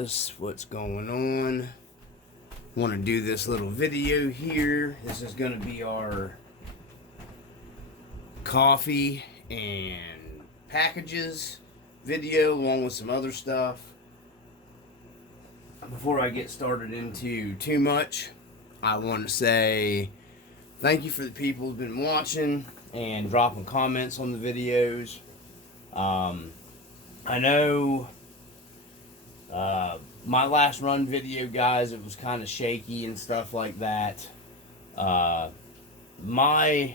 guys, what's going on? Want to do this little video here. This is going to be our coffee and packages video along with some other stuff. Before I get started into too much, I want to say thank you for the people who've been watching and dropping comments on the videos. I know my last run video, guys, it was kind of shaky and stuff like that. My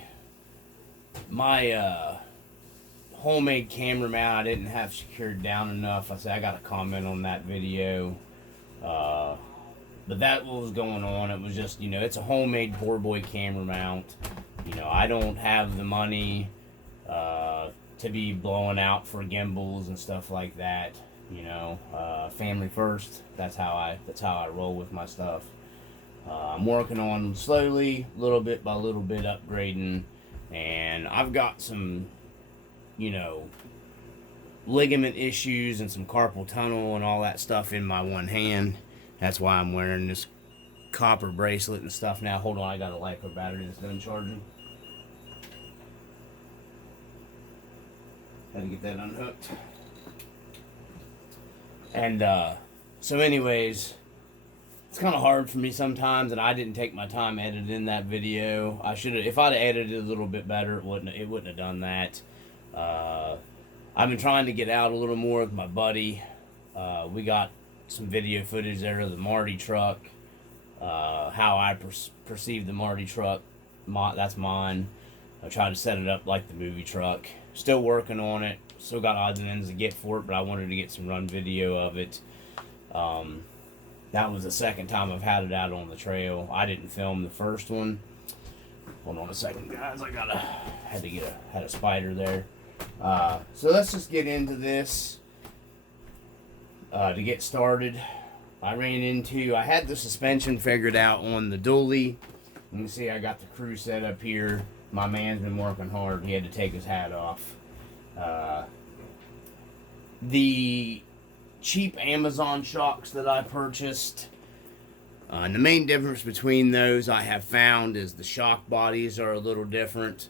homemade camera mount I didn't have secured down enough. I said I got to comment on that video. But that was going on. It was just, it's a homemade poor boy camera mount. I don't have the money to be blowing out for gimbals and stuff like that. Family first. That's how I roll with my stuff. I'm working on slowly, little bit by little bit, upgrading, and I've got some, ligament issues and some carpal tunnel and all that stuff in my one hand. That's why I'm wearing this copper bracelet and stuff now. Hold on, I got a LiPo battery that's done charging. Had to get that unhooked. And so anyways, it's kind of hard for me sometimes, and I didn't take my time editing that video. I should have, if I'd have edited it a little bit better, it wouldn't have done that. I've been trying to get out a little more with my buddy. We got some video footage there of the Marty truck, how I perceive the Marty truck. That's mine. I tried to set it up like the movie truck. Still working on it. Still got odds and ends to get for it, but I wanted to get some run video of it. That was the second time I've had it out on the trail. I didn't film the first one. Hold on a second, guys. Had a spider there. So let's just get into this. To get started, I had the suspension figured out on the dually. You can see I got the crew set up here. My man's been working hard. He had to take his hat off. The cheap Amazon shocks that I purchased, and the main difference between those I have found is the shock bodies are a little different.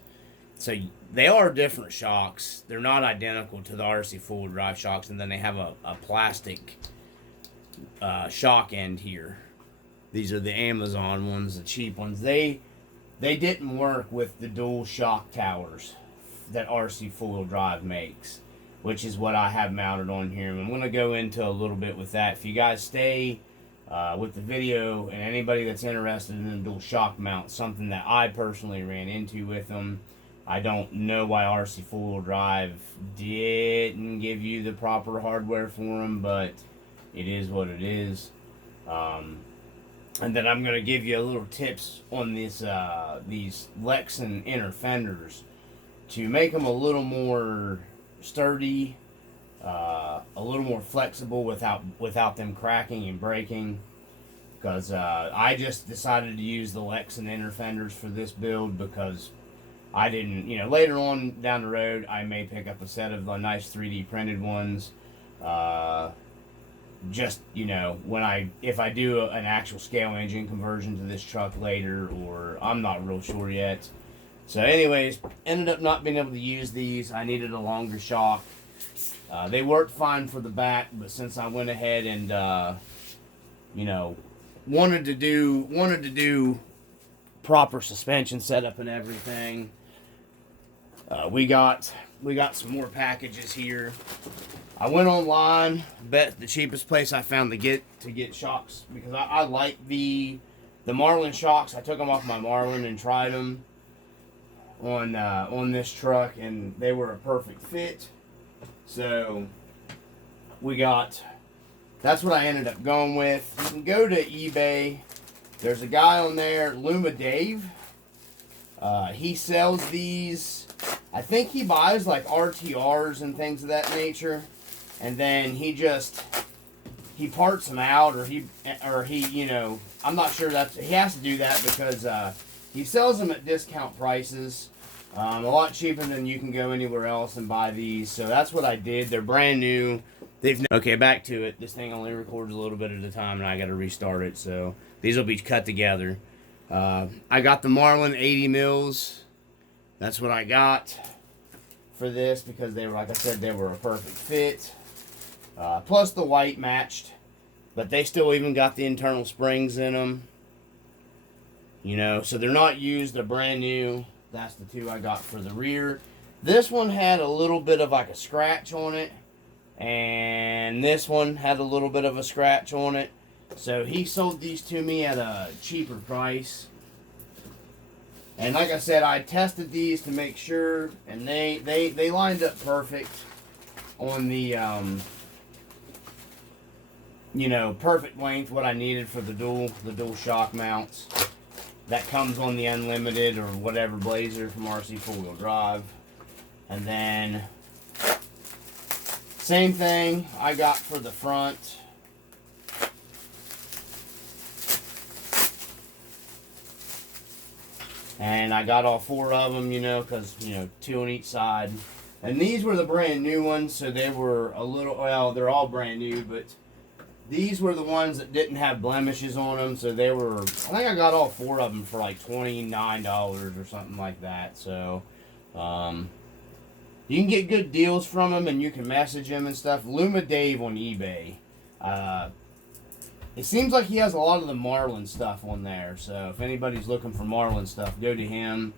So they are different shocks. They're not identical to the RC four-wheel drive shocks, and then they have a plastic shock end here. These are the Amazon ones, the cheap ones. They didn't work with the dual shock towers that RC four-wheel drive makes, which is what I have mounted on here. And I'm going to go into a little bit with that. If you guys stay with the video, and anybody that's interested in a dual shock mount, something that I personally ran into with them. I don't know why RC four-wheel drive didn't give you the proper hardware for them, but it is what it is. And then I'm going to give you a little tips on these Lexan inner fenders to make them a little more sturdy, a little more flexible without them cracking and breaking. Because I just decided to use the Lexan inner fenders for this build because I didn't, later on down the road, I may pick up a set of the nice 3D printed ones. If I do an actual scale engine conversion to this truck later, or I'm not real sure yet. So anyways, ended up not being able to use these. I needed a longer shock. They worked fine for the back, but since I went ahead and, wanted to do proper suspension setup and everything, we got some more packages here. I went online, bet the cheapest place I found to get shocks, because I like the Marlin shocks. I took them off my Marlin and tried them on this truck, and they were a perfect fit. So that's what I ended up going with. You can go to eBay. There's a guy on there, Luma Dave. He sells these. I think he buys like RTRs and things of that nature, and then he parts them out, or he I'm not sure he has to do that because he sells them at discount prices. A lot cheaper than you can go anywhere else and buy these. So that's what I did. They're brand new. Okay, back to it. This thing only records a little bit at a time, and I got to restart it. So these will be cut together. I got the Marlin 80 mils. That's what I got for this because they were, like I said, they were a perfect fit. Plus the white matched, but they still even got the internal springs in them. You know, so they're not used. They're brand new. That's the two I got for the rear. This one had a little bit of like a scratch on it. And this one had a little bit of a scratch on it. So he sold these to me at a cheaper price. And like I said, I tested these to make sure. And they lined up perfect on the, you know, perfect length, what I needed for the dual shock mounts. That comes on the Unlimited or whatever Blazer from RC 4-wheel drive. And then, same thing I got for the front. And I got all 4 of them, you know, because, you know, 2 on each side. And these were the brand new ones, so they were a little, well, they're all brand new, but these were the ones that didn't have blemishes on them, so they were, I think I got all 4 of them for like $29 or something like that, so, you can get good deals from them, and you can message them and stuff. Luma Dave on eBay, it seems like he has a lot of the Marlin stuff on there, so if anybody's looking for Marlin stuff, go to him.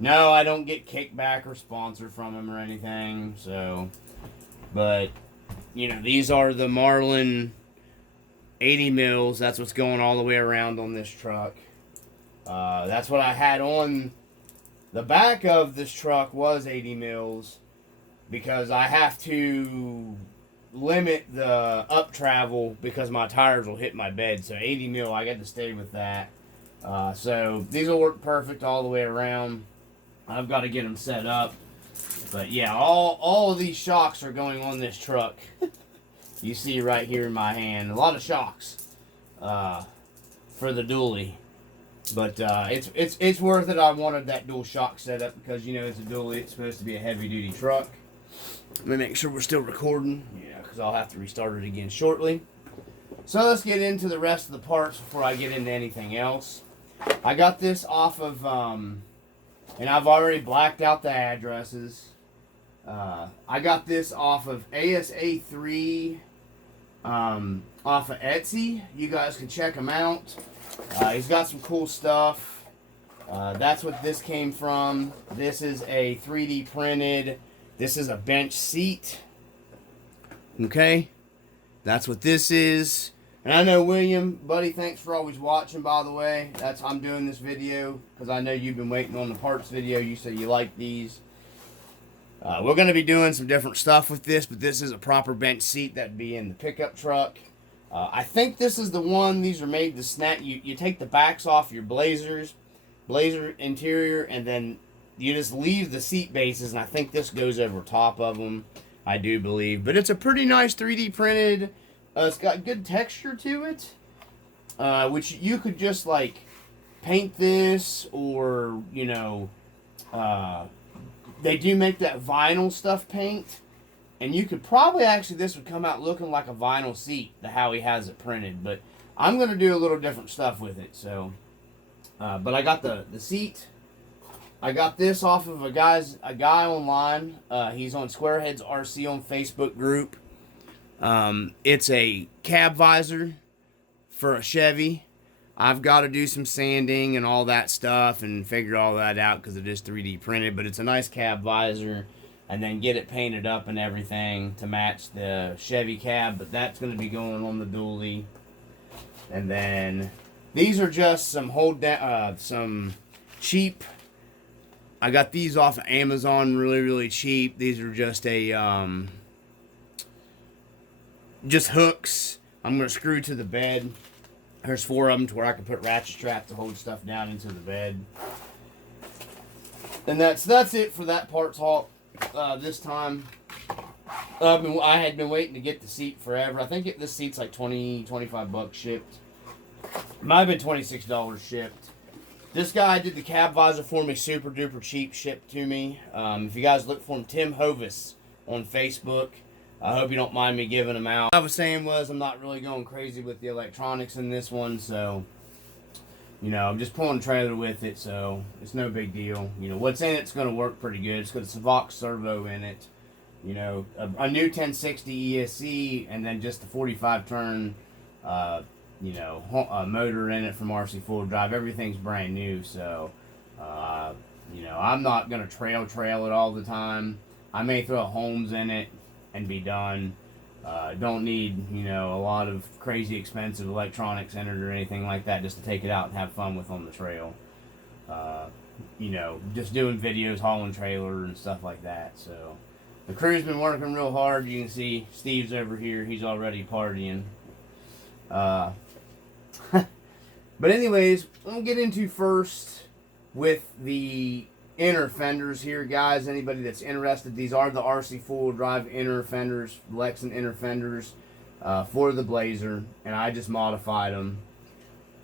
No, I don't get kickback or sponsor from him or anything, so, but, you know, these are the Marlin 80 mils. That's what's going all the way around on this truck. That's what I had on the back of this truck was 80 mils because I have to limit the up travel because my tires will hit my bed. So 80 mil, I got to stay with that. So these will work perfect all the way around. I've got to get them set up. But yeah, all of these shocks are going on this truck. You see right here in my hand, a lot of shocks for the dually, but it's worth it. I wanted that dual shock setup because, you know, it's a dually. It's supposed to be a heavy duty truck. Let me make sure we're still recording, yeah, because I'll have to restart it again shortly. So let's get into the rest of the parts before I get into anything else. I got this off of, and I've already blacked out the addresses. I got this off of ASA3. Off of Etsy. You guys can check him out. He's got some cool stuff. That's what this came from. This is a 3D printed. This is a bench seat. Okay? That's what this is. And I know, William, buddy, thanks for always watching, by the way. I'm doing this video because I know you've been waiting on the parts video. You said you like these. We're going to be doing some different stuff with this, but this is a proper bench seat that'd be in the pickup truck. I think this is the one, these are made to snap. You take the backs off your Blazer interior, and then you just leave the seat bases, and I think this goes over top of them, I do believe. But it's a pretty nice 3D printed. It's got good texture to it, which you could just, like, paint this, or, you know, they do make that vinyl stuff paint, and you could probably actually, this would come out looking like a vinyl seat, how he has it printed, but I'm going to do a little different stuff with it, so, but I got the seat. I got this off of a guy online. He's on Squareheads RC on Facebook group. It's a cab visor for a Chevy. I've got to do some sanding and all that stuff and figure all that out because it is 3D printed, but it's a nice cab visor, and then get it painted up and everything to match the Chevy cab, but that's going to be going on the dually. And then these are just some some cheap, I got these off of Amazon really cheap. These are just just hooks I'm going to screw to the bed. There's 4 of them to where I can put ratchet straps to hold stuff down into the bed. And that's it for that parts haul this time. I had been waiting to get the seat forever. I think this seat's like $25 shipped. Might have been $26 shipped. This guy did the cab visor for me, super duper cheap, shipped to me. If you guys look for him, Tim Hovis on Facebook. I hope you don't mind me giving them out. What I was saying was I'm not really going crazy with the electronics in this one, so you know, I'm just pulling a trailer with it, so it's no big deal. You know, what's in it's going to work pretty good. It's got a Savox servo in it, you know, a new 1060 ESC, and then just the 45 turn, you know, motor in it from RC Full Drive. Everything's brand new, so you know, I'm not going to trail it all the time. I may throw a Holmes in it and be done. Don't need, you know, a lot of crazy expensive electronics in it or anything like that just to take it out and have fun with on the trail. You know, just doing videos, hauling trailer and stuff like that. So the crew's been working real hard. You can see Steve's over here. He's already partying. But anyways, we'll get into first with the inner fenders here, guys. Anybody that's interested, these are the RC Full Drive inner fenders, Lexan inner fenders for the Blazer, and I just modified them.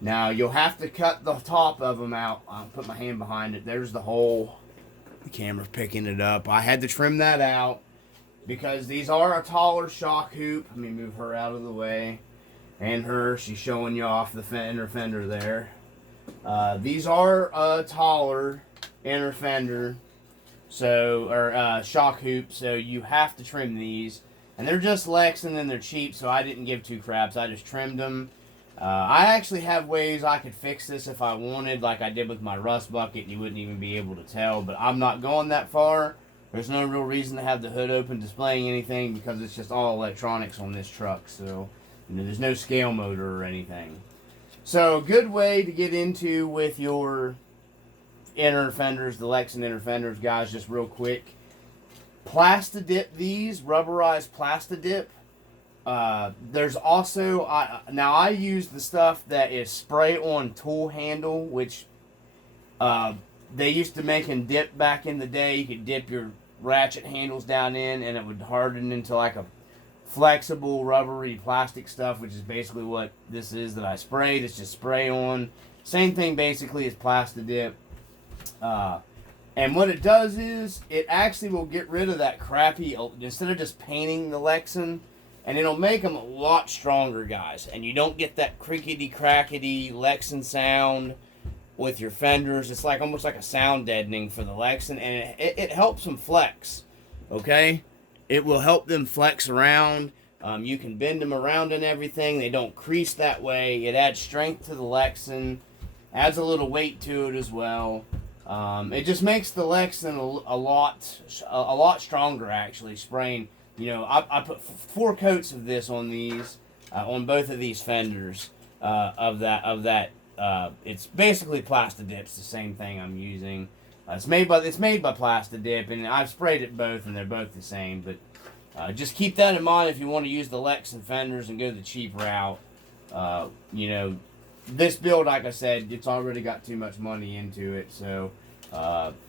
Now you'll have to cut the top of them out. I'll put my hand behind it. There's the hole. The camera's picking it up. I had to trim that out because these are a taller shock hoop. Let me move her out of the way. And her, she's showing you off the inner fender there. These are a taller inner fender, so, or shock hoop, so you have to trim these. And they're just Lexan and they're cheap, so I didn't give two craps. I just trimmed them. I actually have ways I could fix this if I wanted, like I did with my rust bucket. You wouldn't even be able to tell, but I'm not going that far. There's no real reason to have the hood open displaying anything because it's just all electronics on this truck, so you know, there's no scale motor or anything. So, good way to get into with your inner fenders, the Lexan inner fenders, guys, just real quick. Plastidip these, rubberized Plastidip. There's also, now I use the stuff that is spray-on tool handle, which they used to make and dip back in the day. You could dip your ratchet handles down in and it would harden into like a flexible rubbery plastic stuff, which is basically what this is that I sprayed. It's just spray on. Same thing basically as Plastidip. And what it does is it actually will get rid of that crappy, instead of just painting the Lexan, and it'll make them a lot stronger, guys. And you don't get that crickety-crackety Lexan sound with your fenders. It's like almost like a sound deadening for the Lexan, and it helps them flex, okay? It will help them flex around. You can bend them around and everything. They don't crease that way. It adds strength to the Lexan, adds a little weight to it as well. It just makes the Lexan a lot stronger, actually, spraying. You know, I put 4 coats of this on these, on both of these fenders, it's basically Plastidip. It's the same thing I'm using. It's made by Plastidip, and I've sprayed it both, and they're both the same. But just keep that in mind if you want to use the Lexan fenders and go the cheap route. You know, this build, like I said, it's already got too much money into it, so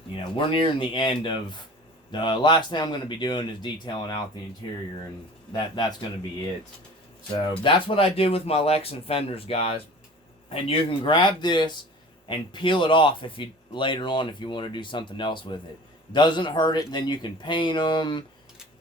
you know, we're nearing the end of. The last thing I'm going to be doing is detailing out the interior, and that's going to be it. So that's what I do with my Lexan fenders, guys. And you can grab this and peel it off if you later on if you want to do something else with it. Doesn't hurt it, and then you can paint them,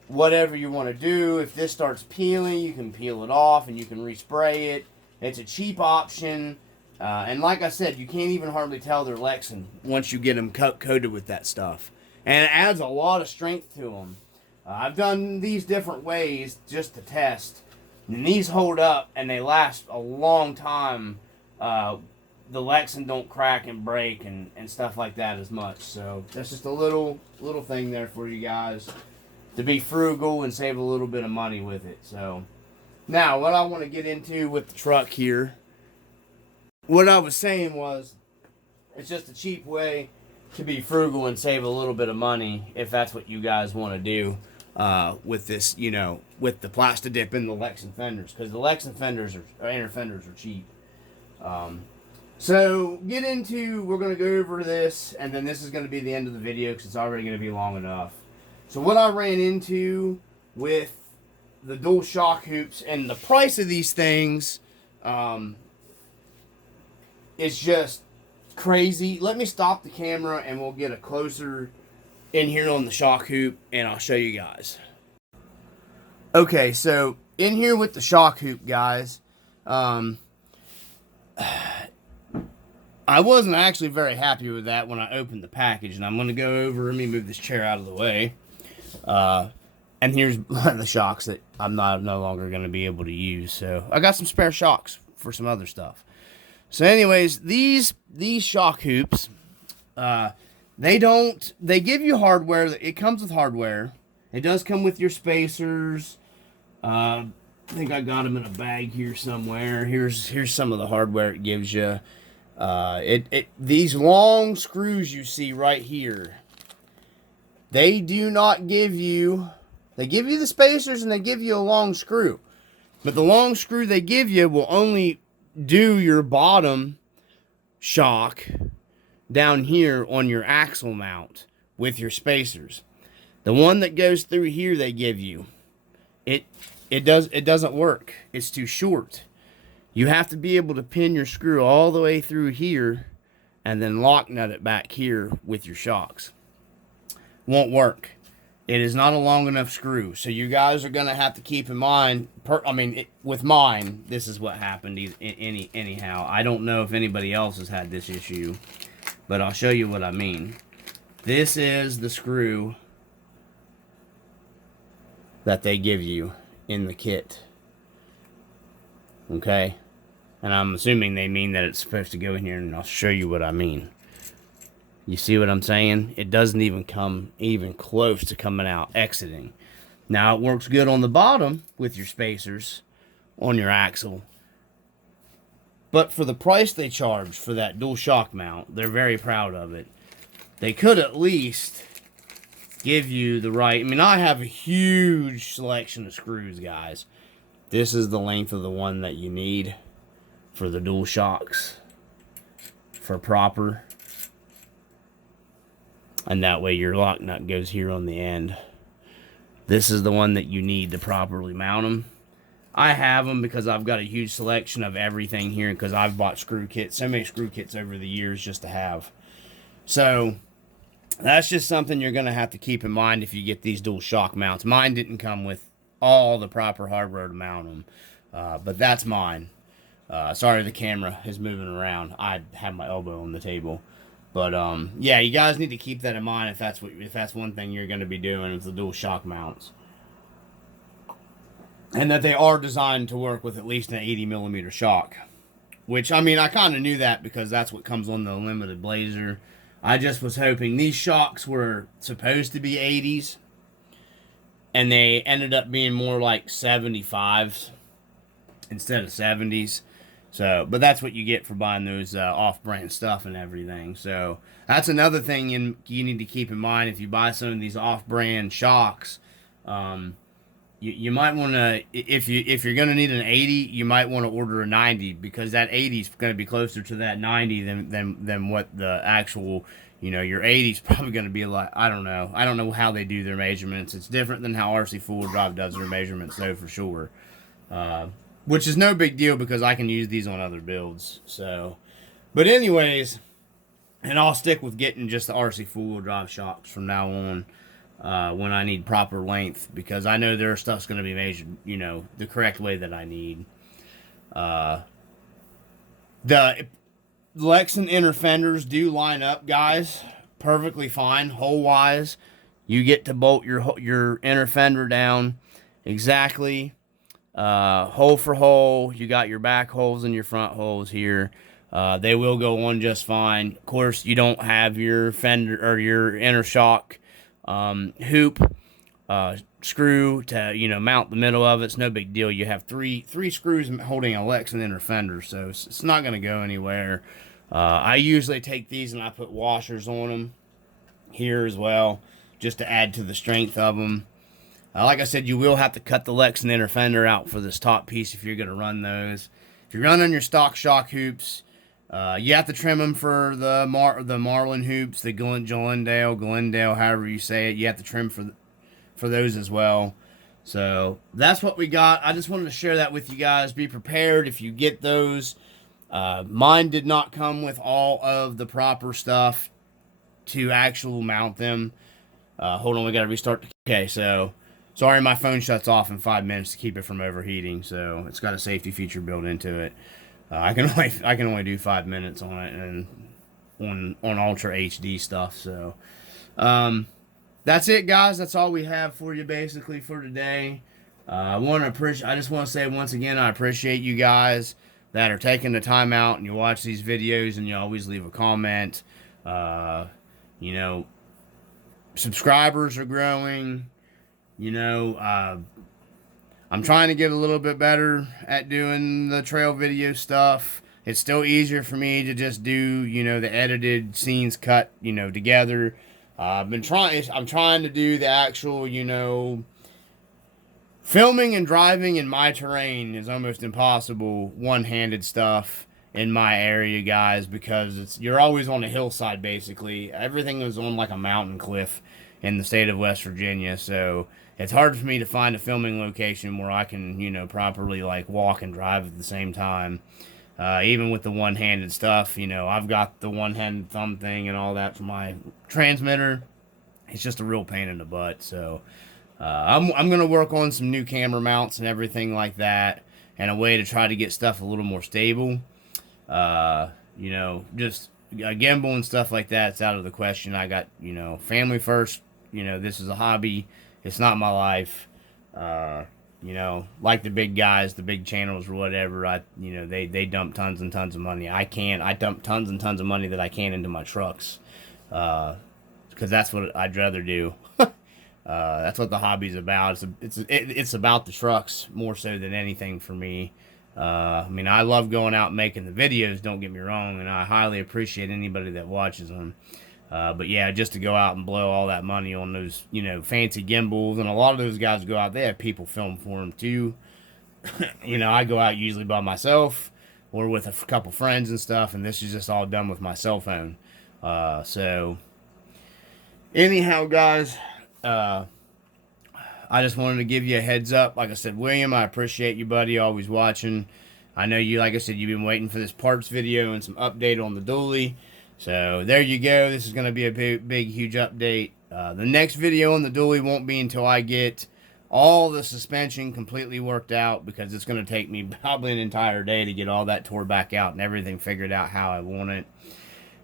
whatever you want to do. If this starts peeling, you can peel it off and you can respray it. It's a cheap option. And like I said, you can't even hardly tell they're Lexan once you get them coated with that stuff. And it adds a lot of strength to them. I've done these different ways just to test. And these hold up and they last a long time. The Lexan don't crack and break and stuff like that as much. So that's just a little thing there for you guys to be frugal and save a little bit of money with it. So now what I want to get into with the truck here. What I was saying was it's just a cheap way to be frugal and save a little bit of money if that's what you guys want to do with this, you know, with the Plastidip and the Lexan fenders, because the Lexan fenders or inner fenders are cheap. So we're going to go over this, and then this is going to be the end of the video because it's already going to be long enough. So what I ran into with the dual shock hoops and the price of these things is just crazy. Let me stop the camera and we'll get a closer in here on the shock hoop and I'll show you guys. Okay, so in here with the shock hoop, guys, I wasn't actually very happy with that when I opened the package, and I'm going to go over, let me move this chair out of the way, and here's the shocks that I'm no longer going to be able to use, so I got some spare shocks for some other stuff. So anyways, these shock hoops, they give you hardware, it comes with hardware, it does come with your spacers. I think I got them in a bag here somewhere. Here's some of the hardware it gives you. These long screws you see right here, they do not give you. They give you the spacers and they give you a long screw, but the long screw they give you will only do your bottom shock down here on your axle mount with your spacers. The one that goes through here they give you, it doesn't work. It's too short. You have to be able to pin your screw all the way through here and then lock nut it back here with your shocks. Won't work. It is not a long enough screw. So you guys are going to have to keep in mind, with mine, this is what happened anyhow. I don't know if anybody else has had this issue, but I'll show you what I mean. This is the screw that they give you in the kit. Okay? And I'm assuming they mean that it's supposed to go in here, and I'll show you what I mean. You see what I'm saying? It doesn't even come even close to coming out, exiting. Now, it works good on the bottom with your spacers on your axle. But for the price they charge for that dual shock mount, they're very proud of it. They could at least give you the right... I mean, I have a huge selection of screws, guys. This is the length of the one that you need for the dual shocks for proper. And that way your lock nut goes here on the end. This is the one that you need to properly mount them. I have them because I've got a huge selection of everything here, because I've bought screw kits, so many screw kits over the years just to have. So that's just something you're going to have to keep in mind if you get these dual shock mounts. Mine didn't come with all the proper hardware to mount them, but that's mine. Sorry the camera is moving around. I have my elbow on the table. But yeah, you guys need to keep that in mind if that's one thing you're going to be doing with the dual shock mounts. And that they are designed to work with at least an 80mm shock. Which, I mean, I kind of knew that because that's what comes on the Limited Blazer. I just was hoping these shocks were supposed to be 80s. And they ended up being more like 75s instead of 70s. So, but that's what you get for buying those off-brand stuff and everything. So, that's another thing you need to keep in mind if you buy some of these off-brand shocks. You might want to, if you're going to need an 80, you might want to order a 90, because that 80 is going to be closer to that 90 than what the actual, your 80 is probably going to be like, I don't know how they do their measurements. It's different than how RC Full Drive does their measurements, though, for sure. Which is no big deal because I can use these on other builds. So, but anyways, and I'll stick with getting just the RC Full Drive shocks from now on. When I need proper length, because I know their stuff's going to be measured, the correct way that I need. The Lexan inner fenders do line up, guys, perfectly fine, hole-wise. You get to bolt your inner fender down exactly, hole for hole. You got your back holes and your front holes here. They will go on just fine. Of course, you don't have your fender or your inner shock hoop screw to mount the middle of it. It's no big deal. You have three screws holding a Lexan inner fender, so it's not going to go anywhere. I usually take these and I put washers on them here as well, just to add to the strength of them. Like I said, you will have to cut the Lexan inner fender out for this top piece if you're going to run those. If you're running your stock shock hoops, you have to trim them for the Marlin hoops, the Glendale, however you say it. You have to trim for those as well. So that's what we got. I just wanted to share that with you guys. Be prepared if you get those. Mine did not come with all of the proper stuff to actually mount them. Hold on, we got to restart. Okay, so Sorry, my phone shuts off in 5 minutes to keep it from overheating, so it's got a safety feature built into it. I can only do 5 minutes on it, and on Ultra HD stuff. So that's it, guys. That's all we have for you basically for today. I just want to say once again, I appreciate you guys that are taking the time out and you watch these videos and you always leave a comment. You know, subscribers are growing. You know, I'm trying to get a little bit better at doing the trail video stuff. It's still easier for me to just do, you know, the edited scenes cut, you know, together. I'm trying to do the actual, you know, filming and driving in my terrain is almost impossible one-handed stuff in my area, guys, because you're always on a hillside basically. Everything is on like a mountain cliff in the state of West Virginia, so it's hard for me to find a filming location where I can, you know, properly like walk and drive at the same time. Even with the one-handed stuff, you know, I've got the one-handed thumb thing and all that for my transmitter. It's just a real pain in the butt, so I'm going to work on some new camera mounts and everything like that, and a way to try to get stuff a little more stable. You know, just a gimbal and stuff like that, it's out of the question. I got, you know, family first. You know, this is a hobby. It's not my life. You know, like the big guys, the big channels or whatever, you know, they dump tons and tons of money. I dump tons and tons of money that I can into my trucks. Because that's what I'd rather do. That's what the hobby's about. It's about the trucks more so than anything for me. I mean, I love going out and making the videos, don't get me wrong, and I highly appreciate anybody that watches them. But yeah, just to go out and blow all that money on those, you know, fancy gimbals, and a lot of those guys go out, they have people film for them too. You know, I go out usually by myself or with a couple friends and stuff, and this is just all done with my cell phone. So anyhow, guys, I just wanted to give you a heads up. Like I said, William, I appreciate you, buddy, always watching. I know you, like I said, you've been waiting for this parts video and some update on the dually. So there you go. This is going to be a big, huge update. The next video on the dually won't be until I get all the suspension completely worked out, because it's going to take me probably an entire day to get all that tore back out and everything figured out how I want it.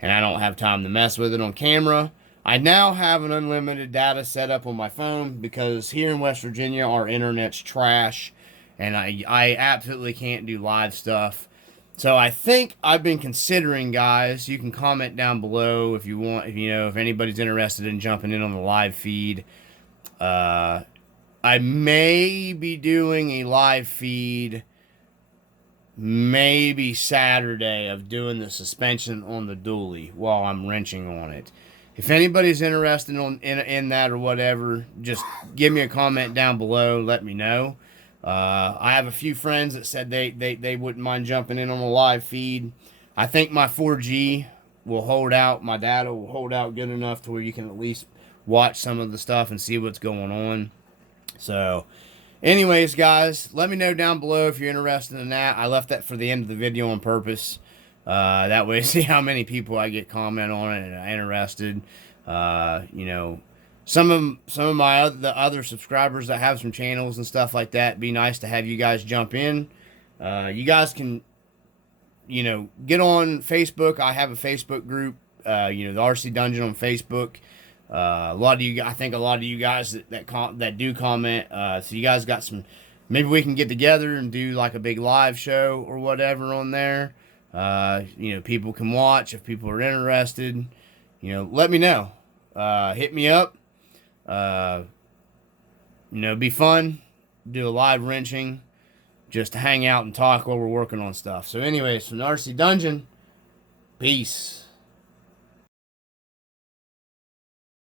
And I don't have time to mess with it on camera. I now have an unlimited data set up on my phone, because here in West Virginia our internet's trash and I absolutely can't do live stuff. So I think I've been considering, guys, you can comment down below if you want, you know, if anybody's interested in jumping in on the live feed. I may be doing a live feed maybe Saturday of doing the suspension on the dually while I'm wrenching on it. If anybody's interested in that or whatever, just give me a comment down below. Let me know. I have a few friends that said they wouldn't mind jumping in on a live feed. I think my 4G will hold out. My data will hold out good enough to where you can at least watch some of the stuff and see what's going on. So, anyways, guys, let me know down below if you're interested in that. I left that for the end of the video on purpose. That way, see how many people I get comment on it and are interested. You know, some of my the other subscribers that have some channels and stuff like that, it'd be nice to have you guys jump in. You guys can, you know, get on Facebook. I have a Facebook group, you know, the RC Dungeon on Facebook. A lot of you, I think a lot of you guys that do comment, so you guys got some, maybe we can get together and do like a big live show or whatever on there. You know, people can watch if people are interested. You know, let me know. Hit me up. You know, be fun. Do a live wrenching. Just to hang out and talk while we're working on stuff. So anyways, from the RC Dungeon, peace.